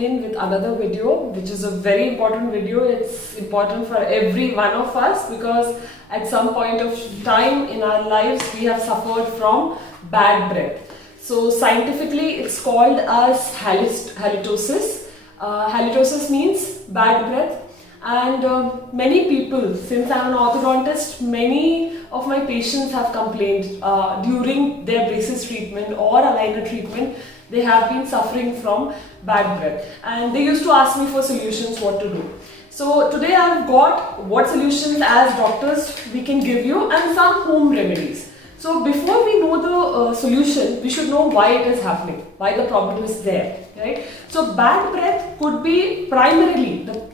again with another video, which is a very important video. It's important for every one of us because at some point of time in our lives we have suffered from bad breath. So scientifically it's called as halitosis. Halitosis means bad breath. And many people, since I'm an orthodontist, many of my patients have complained during their braces treatment or aligner treatment, they have been suffering from bad breath. And they used to ask me for solutions, what to do. So today I've got what solutions as doctors we can give you and some home remedies. So before we know the solution, we should know why it is happening, why the problem is there, right? So bad breath could be primarily, the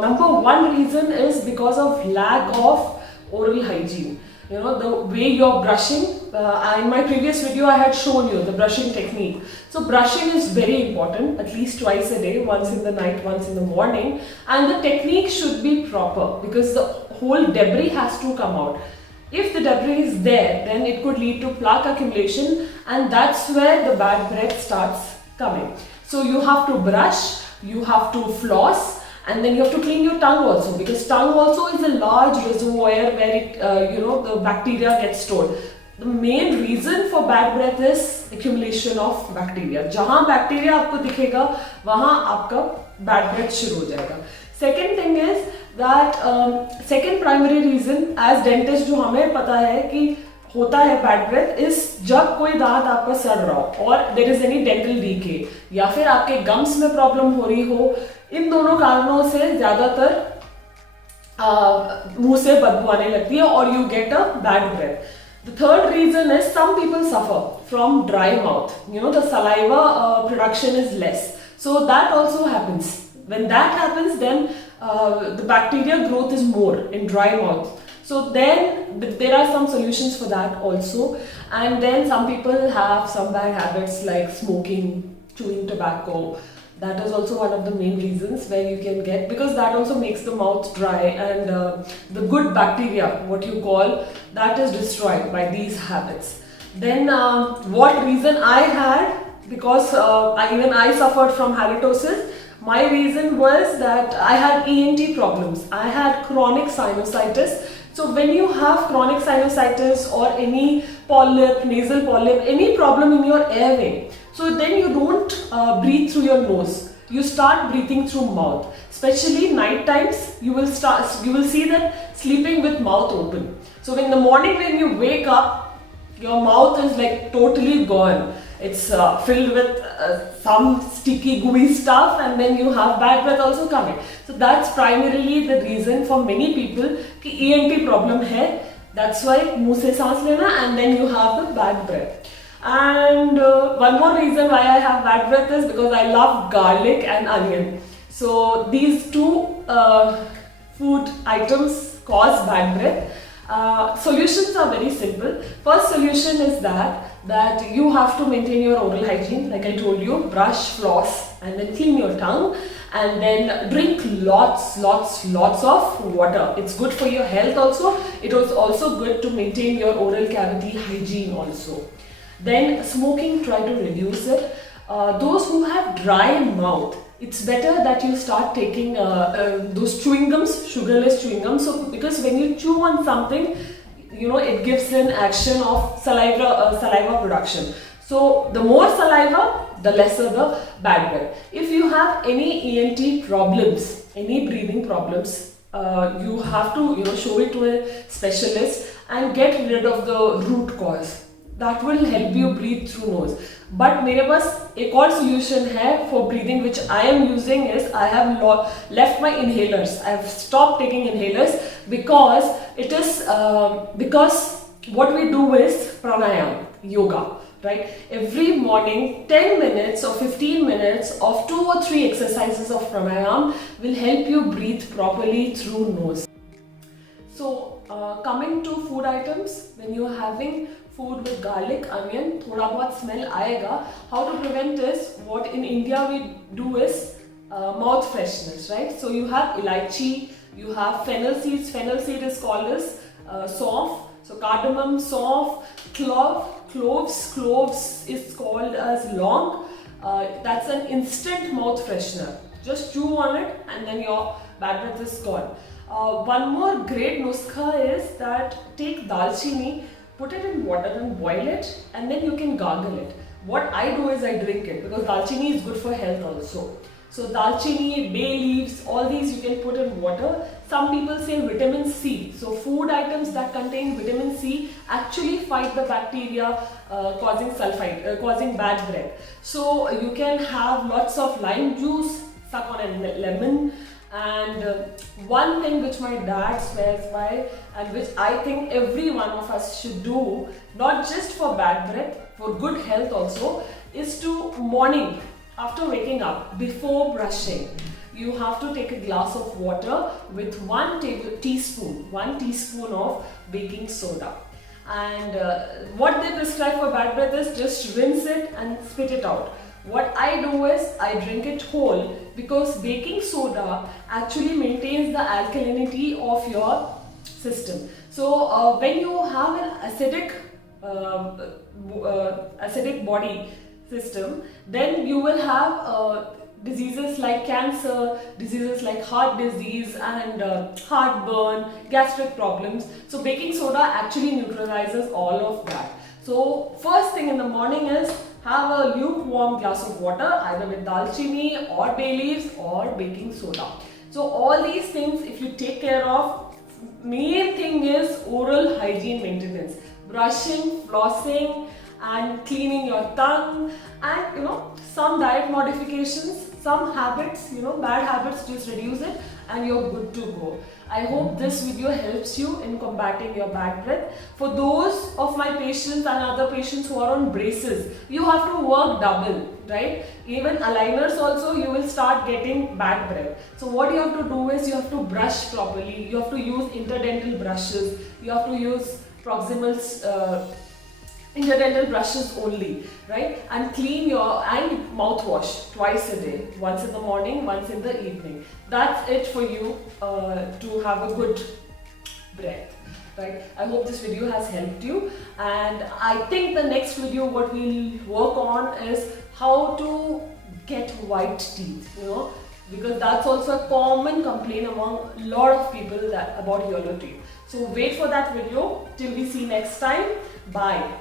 number one reason is because of lack of oral hygiene. You know, the way you're brushing, in my previous video I had shown you the brushing technique. So brushing is very important, at least twice a day, once in the night, once in the morning. And the technique should be proper because the whole debris has to come out. If the debris is there, then it could lead to plaque accumulation, and that's where the bad breath starts coming. So you have to brush, you have to floss, and then you have to clean your tongue also, because tongue also is a large reservoir where it, the bacteria gets stored. The main reason for bad breath is accumulation of bacteria. जहाँ bacteria आपको दिखेगा, वहाँ आपका bad breath शुरू हो जाएगा. Second thing is that second primary reason as dentist जो हमें पता है कि होता है बैड ब्रेथ इस जब कोई दांत आपका सड़ रहा हो और there is any dental decay या फिर आपके गम्स में प्रॉब्लम हो रही हो, इन दोनों कारणों से ज्यादातर मुंह से बदबू आने लगती है और you get a bad breath. The third reason is some people suffer from dry mouth. You know, the saliva production is less. So that also happens. When that happens, then the bacteria growth is more in dry mouth. So then there are some solutions for that also. And then some people have some bad habits like smoking, chewing tobacco. That is also one of the main reasons where you can get, because that also makes the mouth dry and the good bacteria, what you call, that is destroyed by these habits. Then what reason I had, because even I suffered from halitosis. My reason was that I had ENT problems. I had chronic sinusitis. So when you have chronic sinusitis or any polyp, nasal polyp, any problem in your airway, so then you don't breathe through your nose. You start breathing through mouth. Especially night times, you will see that sleeping with mouth open. So in the morning when you wake up, your mouth is like totally gone. It's filled with some sticky gooey stuff, and then you have bad breath also coming. So that's primarily the reason for many people कि ENT problem है. That's why मुंह से सांस लेना and then you have the bad breath. And one more reason why I have bad breath is because I love garlic and onion. So these two food items cause bad breath. Solutions are very simple. First solution is that you have to maintain your oral hygiene. Like I told you, brush, floss, and then clean your tongue, and then drink lots of water. It's good for your health also. It was also good to maintain your oral cavity hygiene also. Then smoking, try to reduce it. Those who have dry mouth, it's better that you start taking those chewing gums, sugarless chewing gums. So because when you chew on something, you know, it gives an action of saliva production. So the more saliva, the lesser the bad breath. If you have any ENT problems, any breathing problems, you have to show it to a specialist and get rid of the root cause. That will help you breathe through nose. But मेरे पास एक और solution है for breathing which I am using is I have left my inhalers. I have stopped taking inhalers because it is because what we do is pranayam, yoga, right? Every morning 10 minutes or 15 minutes of 2 or 3 exercises of pranayam will help you breathe properly through nose. So coming to food items, when you are having food with garlic, onion, थोड़ा बहुत smell आएगा. How to prevent this? What in India we do is mouth freshness, right? So you have elaichi, you have fennel seeds. Fennel seed is called as saunf. So cardamom, saunf, cloves is called as long. That's an instant mouth freshener. Just chew on it and then your bad breath is gone. One more great nuskha is that take dalchini, put it in water and boil it, and then you can gargle it. What I do is I drink it because dalchini is good for health also. So dalchini, bay leaves, all these you can put in water. Some people say vitamin C. So food items that contain vitamin C actually fight the bacteria causing sulfite, causing bad breath. So you can have lots of lime juice, suck on a lemon. And one thing which my dad swears by and which I think every one of us should do, not just for bad breath, for good health also, is to morning after waking up, before brushing, you have to take a glass of water with 1 teaspoon of baking soda. And what they prescribe for bad breath is just rinse it and spit it out. What I do is I drink it whole because baking soda actually maintains the alkalinity of your system. So when you have an acidic body system, then you will have diseases like cancer, diseases like heart disease and heartburn, gastric problems. So baking soda actually neutralizes all of that. So first thing in the morning is have a lukewarm glass of water either with dalchini or bay leaves or baking soda. So all these things if you take care of, main thing is oral hygiene maintenance, brushing, flossing and cleaning your tongue, and some diet modifications, some habits, bad habits, just reduce it and you're good to go. I hope this video helps you in combating your bad breath. For those of my patients and other patients who are on braces, you have to work double, right? Even aligners also, you will start getting bad breath. So what you have to do is you have to brush properly, you have to use interdental brushes, you have to use proximal interdental brushes only, right? And clean your mouthwash twice a day, once in the morning, once in the evening. That's it for you to have a good breath, right? I hope this video has helped you, and I think the next video what we'll work on is how to get white teeth, because that's also a common complaint among a lot of people about yellow teeth. So wait for that video. Till we see next time. Bye.